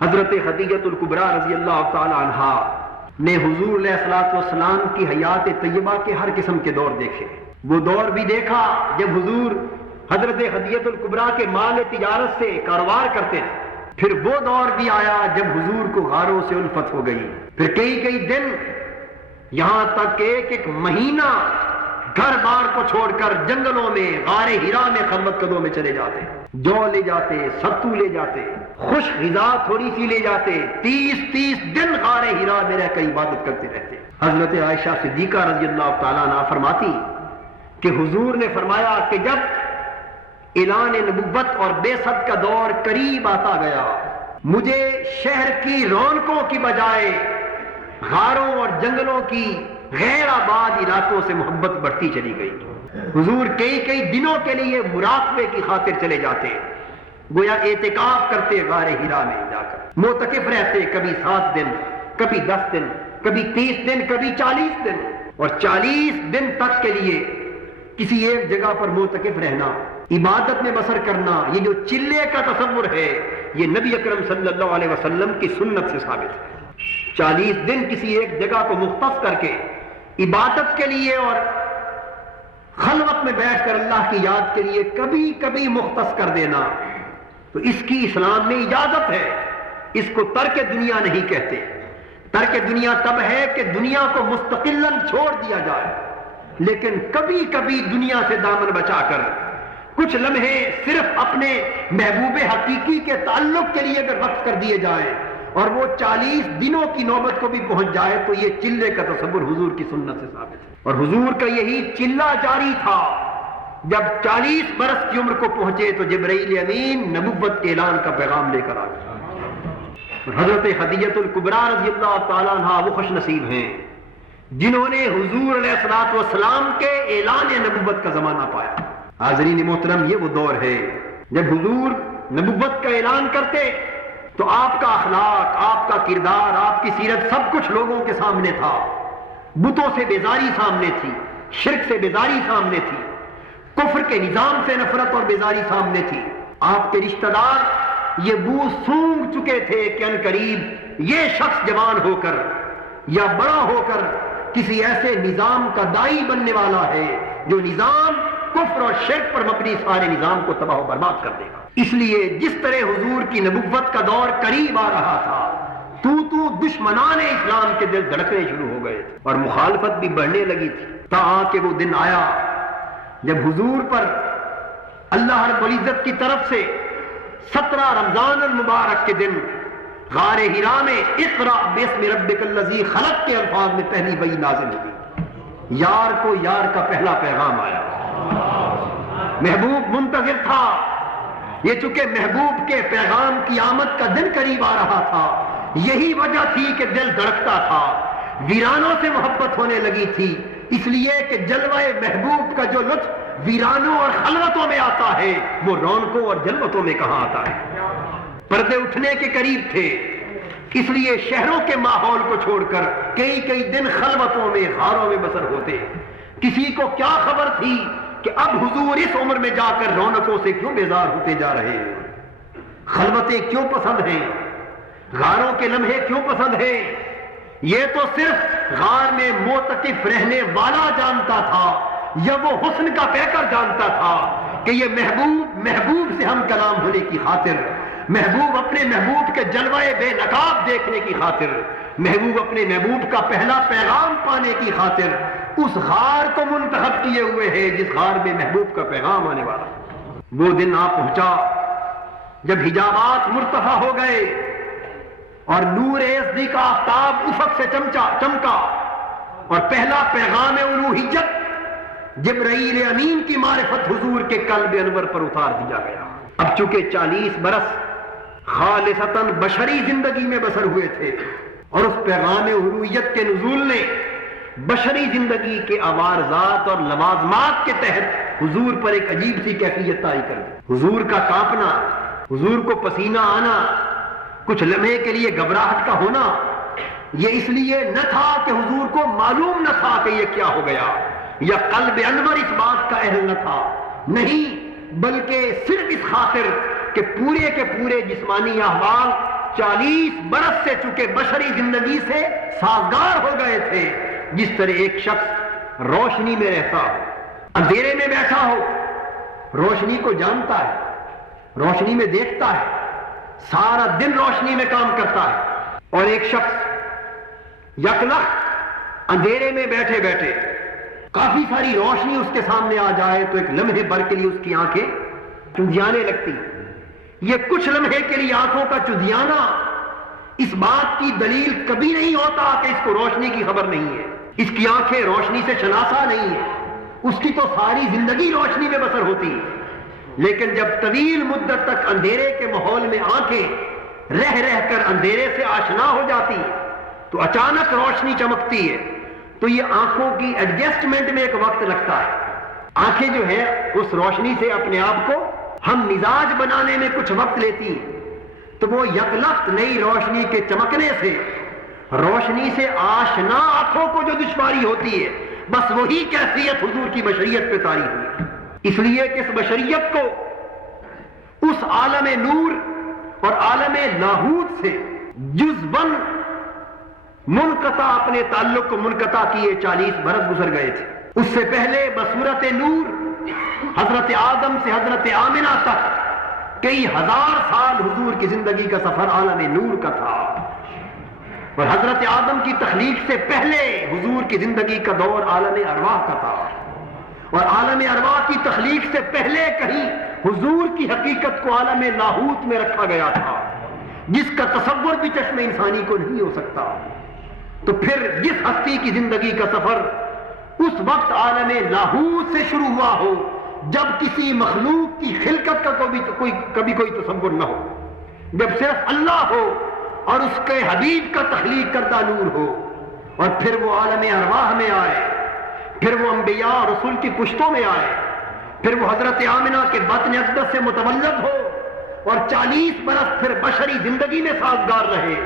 حضرت خدیجہ الکبریٰ رضی اللہ تعالی عنہا نے حضور علیہ الصلوۃ والسلام کی حیات طیبہ کے ہر قسم کے دور دیکھے. وہ دور بھی دیکھا جب حضور حضرت خدیجہ الکبریٰ کے مال تجارت سے کاروبار کرتے تھے. پھر وہ دور بھی آیا جب حضور کو غاروں سے الفت ہو گئی. پھر کئی دن، یہاں تک کہ ایک مہینہ گھر بار کو چھوڑ کر جنگلوں میں غار ہرا میں خلوت قدوں میں چلے جاتے. جو لے جاتے، ستو لے جاتے، خشک غذا تھوڑی سی لے جاتے. 30 دن غار ہرا میں رہ کر عبادت کرتے رہتے. حضرت عائشہ صدیقہ رضی اللہ تعالیٰ عنہ فرماتی کہ حضور نے فرمایا کہ جب اعلان نبوت اور بعثت کا دور قریب آتا گیا، مجھے شہر کی رونقوں کی بجائے غاروں اور جنگلوں کی غیر آباد علاقوں سے محبت بڑھتی چلی گئی. حضور کئی دنوں کے لیے مراقبے کی خاطر چلے جاتے، گویا اعتکاف کرتے غار ہرا میں جا کر. معتکف رہتے، کبھی 7 دن، کبھی 10 دن، کبھی 30 دن، کبھی 40 دن. اور 40 دن تک کے لیے کسی ایک جگہ پر معتکف رہنا، عبادت میں بسر کرنا، یہ جو چلے کا تصور ہے یہ نبی اکرم صلی اللہ علیہ وسلم کی سنت سے ثابت ہے. 40 دن کسی ایک جگہ کو مختص کر کے عبادت کے لیے اور خلوت میں بیٹھ کر اللہ کی یاد کے لیے کبھی مختص کر دینا، تو اس کی اسلام میں اجازت ہے. اس کو ترک دنیا نہیں کہتے. ترک دنیا تب ہے کہ دنیا کو مستقلاً چھوڑ دیا جائے، لیکن کبھی دنیا سے دامن بچا کر کچھ لمحے صرف اپنے محبوب حقیقی کے تعلق کے لیے اگر وقف کر دیے جائیں اور وہ 40 دنوں کی نوبت کو بھی پہنچ جائے تو یہ چلے کا تصور حضور کی سنت سے ثابت ہے. اور حضور کا یہی چلہ جاری تھا. جب 40 برس کی عمر کو پہنچے تو جبرائیل امین نبوت کے اعلان کا پیغام لے کر آ گئے. حضرت خدیجہ الکبریٰ رضی اللہ تعالیٰ عنہا وہ خوش نصیب ہیں جنہوں نے حضور علیہ الصلوۃ والسلام کے اعلان نبوت کا زمانہ پایا. حاضرین محترم، یہ وہ دور ہے جب حضور نبوت کا اعلان کرتے تو آپ کا اخلاق، آپ کا کردار، آپ کی سیرت سب کچھ لوگوں کے سامنے تھا. بتوں سے بیزاری سامنے تھی، شرک سے بیزاری سامنے تھی، کفر کے نظام سے نفرت اور بیزاری سامنے تھی. آپ کے رشتہ دار یہ بو سونگ چکے تھے کہ ان قریب یہ شخص جوان ہو کر یا بڑا ہو کر کسی ایسے نظام کا دائی بننے والا ہے جو نظام کفر اور شرک پر مبنی سارے نظام کو تباہ و برباد کر دے گا. اس لیے جس طرح حضور کی نبوت کا دور قریب آ رہا تھا تو دشمنان اسلام کے دل دھڑکنے شروع ہو گئے تھے اور مخالفت بھی بڑھنے لگی تھی. تا کہ وہ دن آیا جب حضور پر اللہ رب العزت کی طرف سے 17 رمضان المبارک کے دن غار ہرا میں اقرأ باسم ربک الذی خلق کے الفاظ میں پہلی وحی نازل ہوئی. یار کو یار کا پہلا پیغام آیا. محبوب منتظر تھا. یہ چونکہ محبوب کے پیغام کی آمد کا دن قریب آ رہا تھا، یہی وجہ تھی کہ دل دھڑکتا تھا، ویرانوں سے محبت ہونے لگی تھی. اس لیے کہ جلوہ محبوب کا جو لطف ویرانوں اور خلوتوں میں آتا ہے وہ رونقوں اور جلوتوں میں کہاں آتا ہے. پردے اٹھنے کے قریب تھے، اس لیے شہروں کے ماحول کو چھوڑ کر کئی دن خلوتوں میں غاروں میں بسر ہوتے. کسی کو کیا خبر تھی کہ اب حضور اس عمر میں جا کر رونقوں سے کیوں بیزار ہوتے جا رہے ہیں، خلوتیں کیوں پسند ہیں، غاروں کے لمحے کیوں پسند ہیں. یہ تو صرف غار میں معتکف رہنے والا جانتا تھا یا وہ حسن کا پیکر جانتا تھا کہ یہ محبوب سے ہم کلام ہونے کی خاطر، محبوب اپنے محبوب کے جلوے بے نقاب دیکھنے کی خاطر، محبوب اپنے محبوب کا پہلا پیغام پانے کی خاطر اس غار کو منتخب کیے ہوئے ہے جس غار میں محبوب کا پیغام آنے والا. وہ دن آ پہنچا جب حجابات مرتفع ہو گئے اور نور ازدی کا آفتاب افق سے چمکا اور پہلا پیغام الوہیت جبرائیل امین کی معرفت حضور کے قلب انور پر اتار دیا گیا. اب چونکہ 40 برس خالصتاً بشری زندگی میں بسر ہوئے تھے اور اس پیغام الوہیت کے نزول نے بشری زندگی کے عوارضات اور لوازمات کے تحت حضور پر ایک عجیب سی کیفیت طاری کر دی. حضور کا کانپنا، حضور کو پسینہ آنا، کچھ لمحے کے لیے گھبراہٹ کا ہونا، یہ اس لیے نہ تھا کہ حضور کو معلوم نہ تھا کہ یہ کیا ہو گیا یا قلب انور اس بات کا اہل نہ تھا، نہیں، بلکہ صرف اس خاطر کہ پورے کے پورے جسمانی احوال 40 برس سے چکے بشری زندگی سے سازگار ہو گئے تھے، جس طرح ایک شخص روشنی میں رہتا ہو، اندھیرے میں بیٹھا ہو، روشنی کو جانتا ہے، روشنی میں دیکھتا ہے، سارا دن روشنی میں کام کرتا ہے، اور ایک شخص یکلخت اندھیرے میں بیٹھے بیٹھے کافی ساری روشنی اس کے سامنے آ جائے تو ایک لمحے بھر کے لیے اس کی آنکھیں چندیانے لگتی۔ یہ کچھ لمحے کے لیے آنکھوں کا چندیانا اس بات کی دلیل کبھی نہیں ہوتا کہ اس کو روشنی کی خبر نہیں ہے، اس کی آنکھیں روشنی سے شناسا نہیں ہے، اس کی تو ساری زندگی روشنی میں بسر ہوتی ہے۔ لیکن جب طویل مدت تک اندھیرے کے ماحول میں آنکھیں رہ رہ کر اندھیرے سے آشنا ہو جاتی تو اچانک روشنی چمکتی ہے، تو یہ آنکھوں کی ایڈجسٹمنٹ میں ایک وقت لگتا ہے۔ آنکھیں جو ہے اس روشنی سے اپنے آپ کو ہم مزاج بنانے میں کچھ وقت لیتی ہیں، تو وہ یکلخت نئی روشنی کے چمکنے سے روشنی سے آشنا آنکھوں کو جو دشواری ہوتی ہے، بس وہی کیفیت حضور کی بشریت پہ طاری ہوئی۔ اس لیے کہ اس بشریت کو اس عالم نور اور عالم لاہوت سے جزواً منقطع اپنے تعلق کو منقطع کیے 40 برس گزر گئے تھے۔ اس سے پہلے بصورت نور حضرت آدم سے حضرت آمنہ تک کئی ہزار سال حضور کی زندگی کا سفر عالم نور کا تھا، اور حضرت آدم کی تخلیق سے پہلے حضور کی زندگی کا دور عالم ارواح کا تھا، اور عالم ارواح کی تخلیق سے پہلے کہیں حضور کی حقیقت کو عالم لاہوت میں رکھا گیا تھا، جس کا تصور بھی چشم انسانی کو نہیں ہو سکتا۔ تو پھر جس ہستی کی زندگی کا سفر اس وقت عالم لاہوت سے شروع ہوا ہو جب کسی مخلوق کی خلقت کا کبھی کوئی تصور نہ ہو، جب صرف اللہ ہو اور اس کے حبیب کا تخلیق کردہ نور ہو، اور پھر وہ عالم ارواح میں آئے، پھر وہ انبیاء اور رسول کی پشتوں میں آئے، پھر وہ حضرت آمنہ کے بطن اقدس سے متولد ہو، اور 40 برس پھر بشری زندگی میں سازگار رہے،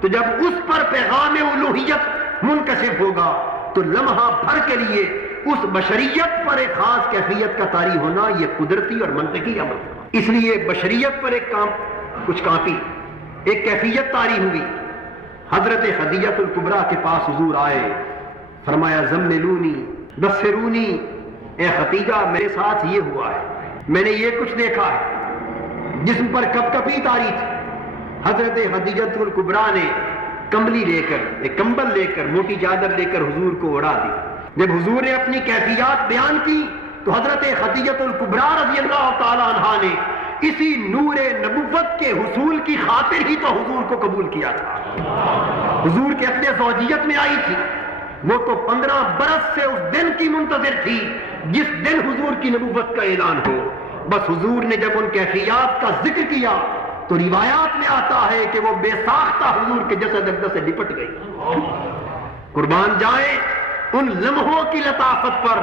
تو جب اس پر پیغام الوہیت منکشف ہوگا تو لمحہ بھر کے لیے اس بشریت پر ایک خاص کیفیت کا طاری ہونا یہ قدرتی اور منطقی امر ہوگا۔ اس لیے بشریت پر کچھ کافی ایک کیفیت طاری ہوئی۔ حضرت خدیجہ الکبریٰ کے پاس حضور آئے، فرمایا زملونی دثرونی، اے خدیجہ میرے ساتھ یہ ہوا ہے، میں نے یہ کچھ دیکھا ہے۔ جسم پر کپ کپی طاری تھی۔ حضرت خدیجہ الکبریٰ نے کمبلی لے کر، ایک کمبل لے کر، موٹی چادر لے کر حضور کو اڑا دی۔ جب حضور نے اپنی کیفیات بیان کی تو حضرت خدیجہ الکبریٰ رضی اللہ تعالی عنہا نے اسی نور نبوت کے حصول کی خاطر ہی تو حضور کو قبول کیا تھا۔ حضور کے اپنے زوجیت میں آئی تھی، وہ تو 15 برس سے اس دن کی منتظر تھی جس دن حضور کی نبوت کا اعلان ہو۔ بس حضور نے جب ان کیفیات کا ذکر کیا تو روایات میں آتا ہے کہ وہ بے ساختہ حضور کے جسد اقدس سے لپٹ گئی۔ قربان جائیں ان لمحوں کی لطافت پر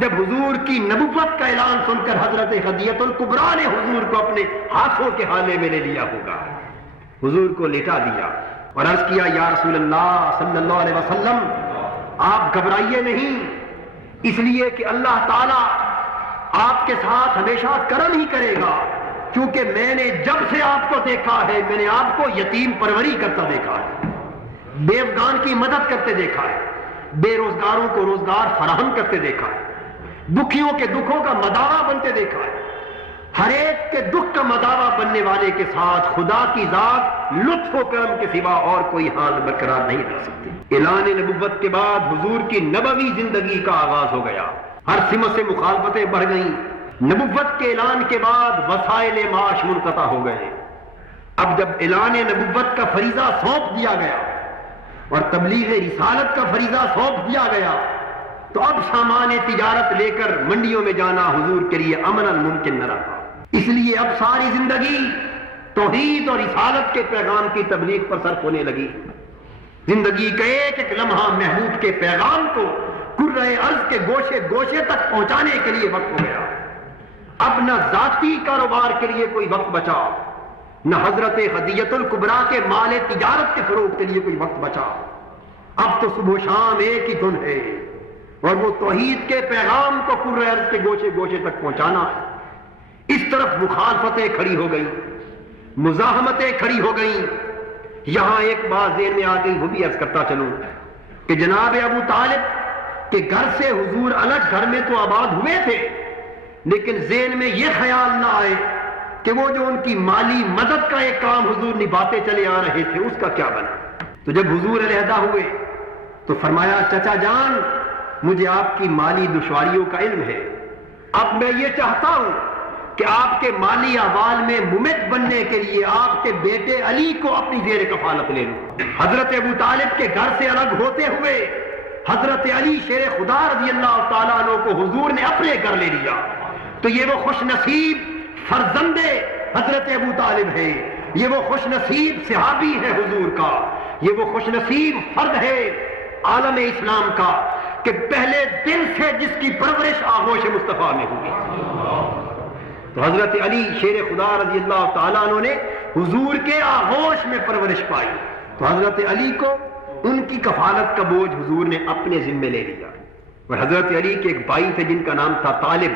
جب حضور کی نبوت کا اعلان سن کر حضرت خدیجہ الکبریٰ نے حضور کو اپنے ہاتھوں کے حالے میں لے لیا ہوگا، حضور کو لٹا دیا اور عرض کیا یا رسول اللہ صلی اللہ علیہ وسلم آپ گھبرائیے نہیں، اس لیے کہ اللہ تعالیٰ آپ کے ساتھ ہمیشہ کرم ہی کرے گا، کیونکہ میں نے جب سے آپ کو دیکھا ہے میں نے آپ کو یتیم پروری کرتا دیکھا ہے، بے افغان کی مدد کرتے دیکھا ہے، بے روزگاروں کو روزگار فراہم کرتے دیکھا ہے، دکھیوں کے دکھوں کا مداوا بنتے دیکھا ہے۔ ہر ایک کے دکھ کا مداوا بننے والے کے ساتھ خدا کی ذات لطف و کرم کے سوا اور کوئی حال برقرار نہیں رہ سکتی۔ اعلان نبوت کے بعد حضور کی نبوی زندگی کا آغاز ہو گیا، ہر سمت سے مخالفتیں بڑھ گئیں۔ نبوت کے اعلان کے بعد وسائل معاش منقطع ہو گئے۔ اب جب اعلان نبوت کا فریضہ سونپ دیا گیا اور تبلیغ رسالت کا فریضہ سونپ دیا گیا تو اب سامان تجارت لے کر منڈیوں میں جانا حضور کے لیے امن ممکن نہ رہا۔ اس لیے اب ساری زندگی توحید اور رسالت کے پیغام کی تبلیغ پر صرف ہونے لگی۔ زندگی کا ایک ایک لمحہ محبوب کے پیغام کو کرۂ ارض کے گوشے گوشے تک پہنچانے کے لیے وقت ہو گیا۔ اب نہ ذاتی کاروبار کے لیے کوئی وقت بچا، نہ حضرت خدیجہ الکبریٰ کے مال تجارت کے فروغ کے لیے کوئی وقت بچا۔ اب تو صبح و شام ایک ہی دھن ہے اور وہ توحید کے پیغام کو کرۂ ارض کے گوشے گوشے تک پہنچانا ہے۔ اس طرف مخالفتیں کھڑی ہو گئیں، مزاحمتیں کھڑی ہو گئیں، یہاں ایک بات ذہن میں آ گئی، وہ بھی عرض کرتا چلوں کہ جناب ابو طالب کے گھر سے حضور الگ گھر میں تو آباد ہوئے تھے، لیکن ذہن میں یہ خیال نہ آئے کہ وہ جو ان کی مالی مدد کا ایک کام حضور نبھاتے چلے آ رہے تھے اس کا کیا بنا۔ تو جب حضور علیحدہ ہوئے تو فرمایا چچا جان مجھے آپ کی مالی دشواریوں کا علم ہے، اب میں یہ چاہتا ہوں کہ آپ کے مالی احوال میں ممت بننے کے لیے آپ کے بیٹے علی کو اپنی زیر کفالت لے لوں۔ حضرت ابو طالب کے گھر سے الگ ہوتے ہوئے حضرت علی شیر خدا رضی اللہ تعالیٰ عنہ کو حضور نے اپنے گھر لے لیا۔ تو یہ وہ خوش نصیب فرزند حضرت ابو طالب ہے، یہ وہ خوش نصیب صحابی ہے حضور کا، یہ وہ خوش نصیب فرد ہے عالم اسلام کا کہ پہلے دن سے جس کی پرورش آغوش مصطفیٰ میں ہوئی۔ تو حضرت علی شیر خدا رضی اللہ تعالیٰ عنہ نے حضور کے آغوش میں پرورش پائی، تو حضرت علی کو ان کی کفالت کا بوجھ حضور نے اپنے ذمے لے لیا۔ اور حضرت علی کے ایک بھائی تھے جن کا نام تھا طالب،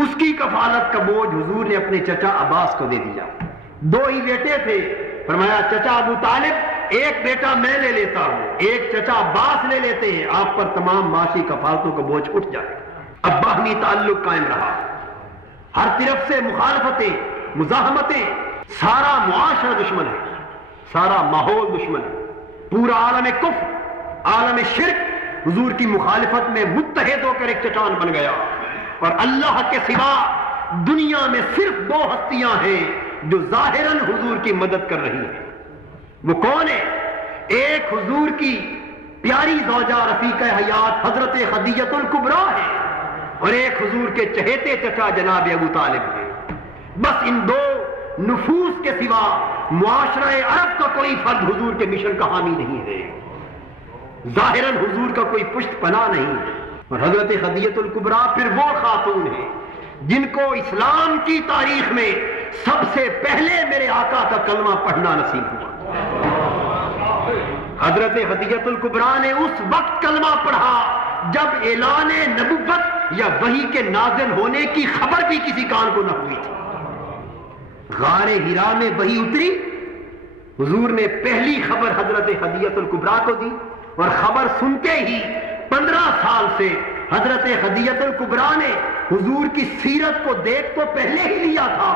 اس کی کفالت کا بوجھ حضور نے اپنے چچا عباس کو دے دیا۔ دو ہی بیٹے تھے، فرمایا چچا ابو طالب ایک بیٹا میں لے لیتا ہوں، ایک چچا عباس لے لیتے ہیں، آپ پر تمام معاشی کفالتوں کا بوجھ اٹھ جائے۔ اب باہمی تعلق قائم رہا، ہر طرف سے مخالفتیں مزاحمتیں، سارا معاشرہ دشمن ہے، سارا ماحول دشمن ہے، پورا عالم کفر عالم شرک حضور کی مخالفت میں متحد ہو کر ایک چٹان بن گیا۔ اور اللہ کے سوا دنیا میں صرف دو ہستیاں ہیں جو ظاہراً حضور کی مدد کر رہی ہیں، وہ کون ہے؟ ایک حضور کی پیاری زوجہ رفیق حیات حضرت خدیجہ الکبریٰ ہے، اور ایک حضور کے چہیتے چچا جناب ابو طالب ہے۔ بس ان دو نفوس کے سوا معاشرہ عرب کا کوئی فرد حضور کے مشن کا حامی نہیں ہے، ظاہراً حضور کا کوئی پشت پناہ نہیں ہے۔ اور حضرت خدیجہ الکبریٰ پھر وہ خاتون ہے جن کو اسلام کی تاریخ میں سب سے پہلے میرے آقا کا کلمہ پڑھنا نصیب ہوا۔ حضرت خدیجہ الکبریٰ نے اس وقت کلمہ پڑھا جب اعلان نبوت یا وحی کے نازل ہونے کی خبر بھی کسی کان کو نہ ہوئی تھی۔ غار حرا میں وحی اتری، حضور نے پہلی خبر حضرت خدیجہ الکبریٰ کو دی، اور خبر سنتے ہی 15 سال سے حضرت خدیجہ الکبریٰ نے حضور کی سیرت کو دیکھ تو پہلے ہی لیا تھا،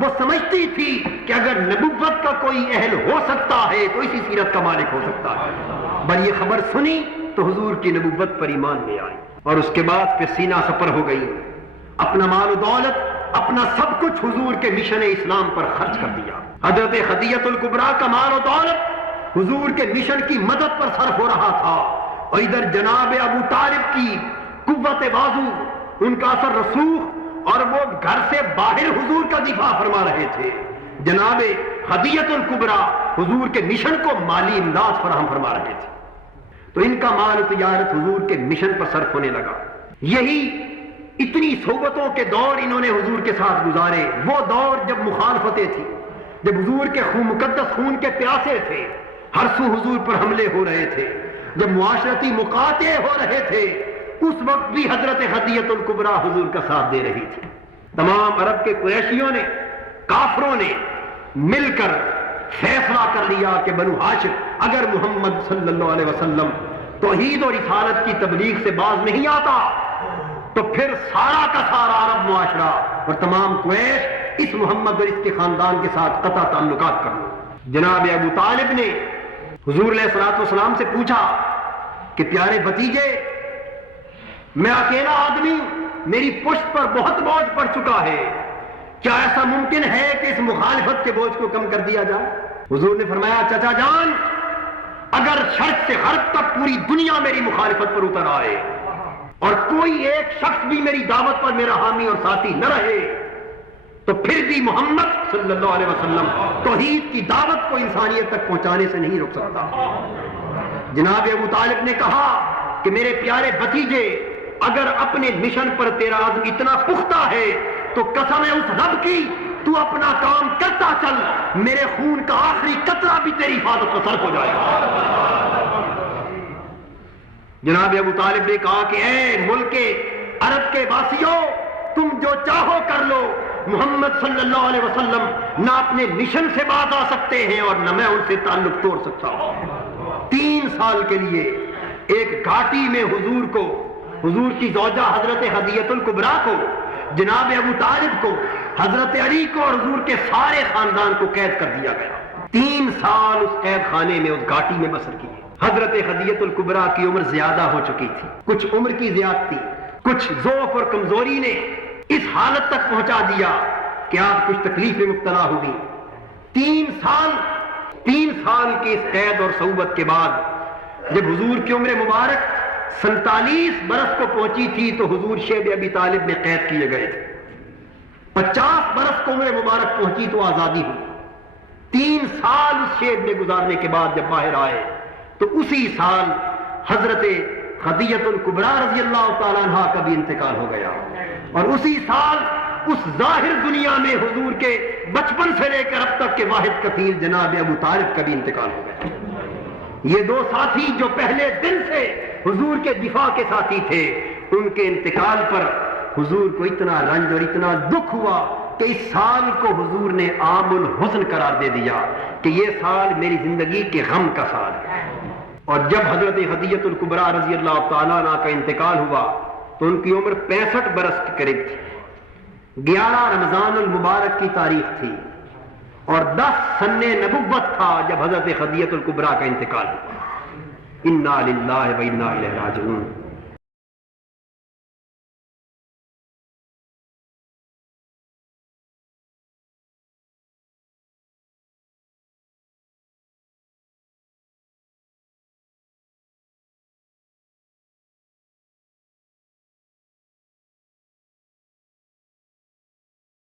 وہ سمجھتی تھی کہ اگر نبوت کا کوئی اہل ہو سکتا ہے تو اسی سیرت کا مالک ہو سکتا ہے۔ بل یہ خبر سنی تو حضور کی نبوت پر ایمان لے آئی، اور اس کے بعد پھر سینہ سپر ہو گئی، اپنا مال و دولت اپنا سب کچھ حضور کے مشن اسلام پر خرچ کر دیا۔ حضرت خدیجہ الکبریٰ کا مال و دولت حضور کے مشن کی مدد پر صرف ہو رہا تھا، اور ادھر جناب ابو طالب کی قوت بازو، ان کا اثر رسوخ، اور وہ گھر سے باہر حضور کا دفاع فرما رہے تھے۔ جناب خدیجہ الکبریٰ حضور کے مشن کو مالی امداد فراہم فرما رہے تھے، تو ان کا مال و تجارت حضور کے مشن پر صرف ہونے لگا۔ یہی اتنی صحبتوں کے دور انہوں نے حضور کے ساتھ گزارے، وہ دور جب مخالفتیں تھیں، جب حضور کے مقدس خون کے پیاسے تھے، ہر سو حضور پر حملے ہو رہے تھے، جب معاشرتی مقاطع ہو رہے تھے، اس وقت بھی حضرت خدیجہ الکبریٰ حضور کا ساتھ دے رہی تھی۔ تمام عرب کے قریشیوں نے، کافروں نے مل کر فیصلہ کر لیا کہ بنو ہاشم اگر محمد صلی اللہ علیہ وسلم توحید اور رسالت کی تبلیغ سے باز نہیں آتا تو پھر سارا کا سارا عرب معاشرہ اور تمام قریش اس محمد اور اس کے خاندان کے ساتھ قطع تعلقات کر لو۔ جناب ابو طالب نے حضور علیہ الصلوۃ والسلام سے پوچھا کہ پیارے بھتیجے، میں اکیلا آدمی ہوں، میری پشت پر بہت بوجھ پڑ چکا ہے، کیا ایسا ممکن ہے کہ اس مخالفت کے بوجھ کو کم کر دیا جائے؟ حضور نے فرمایا چچا جان، اگر شرق سے غرب تک پوری دنیا میری مخالفت پر اتر آئے اور کوئی ایک شخص بھی میری دعوت پر میرا حامی اور ساتھی نہ رہے تو پھر بھی محمد صلی اللہ علیہ وسلم توحید کی دعوت کو انسانیت تک پہنچانے سے نہیں روک سکتا۔ جناب ابو طالب نے کہا کہ میرے پیارے بھتیجے، اگر اپنے مشن پر تیرا عزم اتنا پختہ ہے تو قسم ہے اس رب کی، تو اپنا کام کرتا چل، میرے خون کا آخری قطرہ بھی تیری حفاظت کا صرف ہو جائے گا۔ جناب ابو طالب نے کہا کہ اے ملک عرب کے واسیوں، تم جو چاہو کر لو، محمد صلی اللہ علیہ وسلم نہ اپنے مشن سے باز آ سکتے ہیں اور نہ میں ان سے تعلق توڑ سکتا ہوں۔ 3 سال کے لیے ایک گھاٹی میں حضور کو، حضور کی زوجہ حضرت ہدیہ الکبریٰ کو، جناب ابو طالب کو، حضرت علی کو اور حضور کے سارے خاندان کو قید کر دیا گیا۔ 3 سال اس قید خانے میں، اس گھاٹی میں بسر کیے۔ حضرت ہدیہ الکبریٰ کی عمر زیادہ ہو چکی تھی، کچھ عمر کی زیادتی، کچھ ضعف اور کمزوری نے اس حالت تک پہنچا دیا کہ آپ کچھ تکلیف میں مبتلا ہوگی۔ 3 سال کی اس قید اور صعوبت کے بعد جب حضور کی عمر مبارک 47 برس کو پہنچی تھی تو حضور شیب ابی طالب میں قید کیے گئے تھے۔ 50 برس کو عمر مبارک پہنچی تو آزادی ہوئی۔ 3 سال اس شیب میں گزارنے کے بعد جب باہر آئے تو اسی سال حضرت ہدیہ الکبریٰ رضی اللہ تعالیٰ عنہ کا بھی انتقال ہو گیا، اور اسی سال اس ظاہر دنیا میں حضور کے بچپن سے لے کر اب تک کے واحد کفیل جناب ابو طالب کا بھی انتقال ہو گیا۔ یہ 2 ساتھی جو پہلے دن سے حضور کے دفاع کے ساتھی تھے، ان کے انتقال پر حضور کو اتنا رنج اور اتنا دکھ ہوا کہ اس سال کو حضور نے عام الحزن قرار دے دیا کہ یہ سال میری زندگی کے غم کا سال ہے۔ اور جب حضرت ہدیہ الکبریٰ رضی اللہ تعالیٰ عنہ کا انتقال ہوا تو ان کی عمر 65 برس کے قریب تھی۔ 11 رمضان المبارک کی تاریخ تھی اور 10 سن نبوت تھا جب حضرت ہدیہ الکبریٰ کا انتقال ہوا۔ انا للہ و انا الیہ راجعون۔